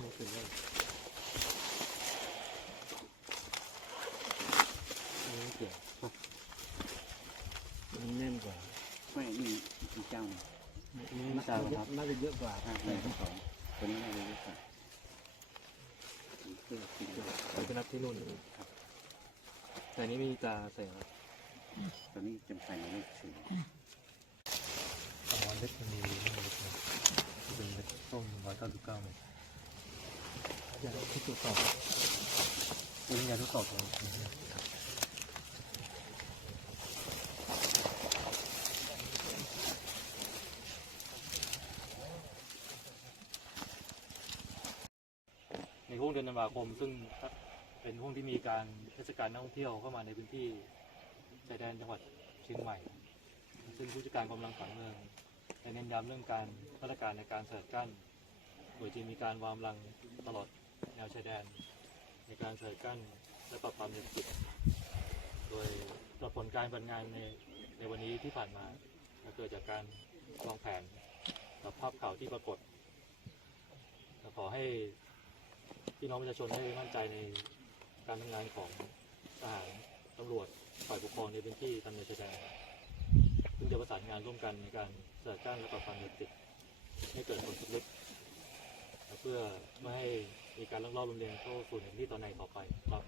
ไม่ถึงเลยไม่เกี่ยวมันแน่นกว่าไม่นี่อีกเจ้าหนึงน่าจะน่าจะเยอะกว่าอ่าไม่ทั้งสองตัวนี้น่าจะเยอะกว่าเราไปนับที่นู่นครับแต่นี่มีตาใส่ครับตัวนี้จำใส่หมายเลขสี่อ๋อเล็กมันมีไม่เล็กนะเป็นเล็กส้มร้อยเก้าสิบเก้าเมตร ยากที่ตรวจสอบเป็นยาทดสอบขอในห่วงเดือนธันวาคมซึ่งเป็นห่วงที่มีการเทศกาลนักท่องเที่ยวเข้ามาในพื้นที่ชายแดนจังหวัดเชียงใหม่ ซึ่งผู้จัดการกรมรังผังเมืองได้เน้นย้ำเรื่องการมาตรการในการสกัดกั้น โดยจะมีการวางกำลังตลอด นวชายแดน ในการสกัดกั้นและปราบปรามยาเสพติดโดยตผลการปฏิบัติงานในในวันนี้ที่ผ่านมาเกิดจากการวางแผนกับภาพข่าวที่ปรากฏขอให้พี่น้องประชาชนได้มั่นใจในการทำงานของทหารตำรวจฝ่ายปกครองในพื้นที่ตามแนวชายแดนซึ่งจะประสานงานร่วมกันในการสกัดกั้นและปราบปรามยาเสพติดให้เกิดผลสำเร็จเพื่อไม่ให้ มีการลักลอบลำเลียงเข้าสู่ในที่ต่อในต่อไปครับ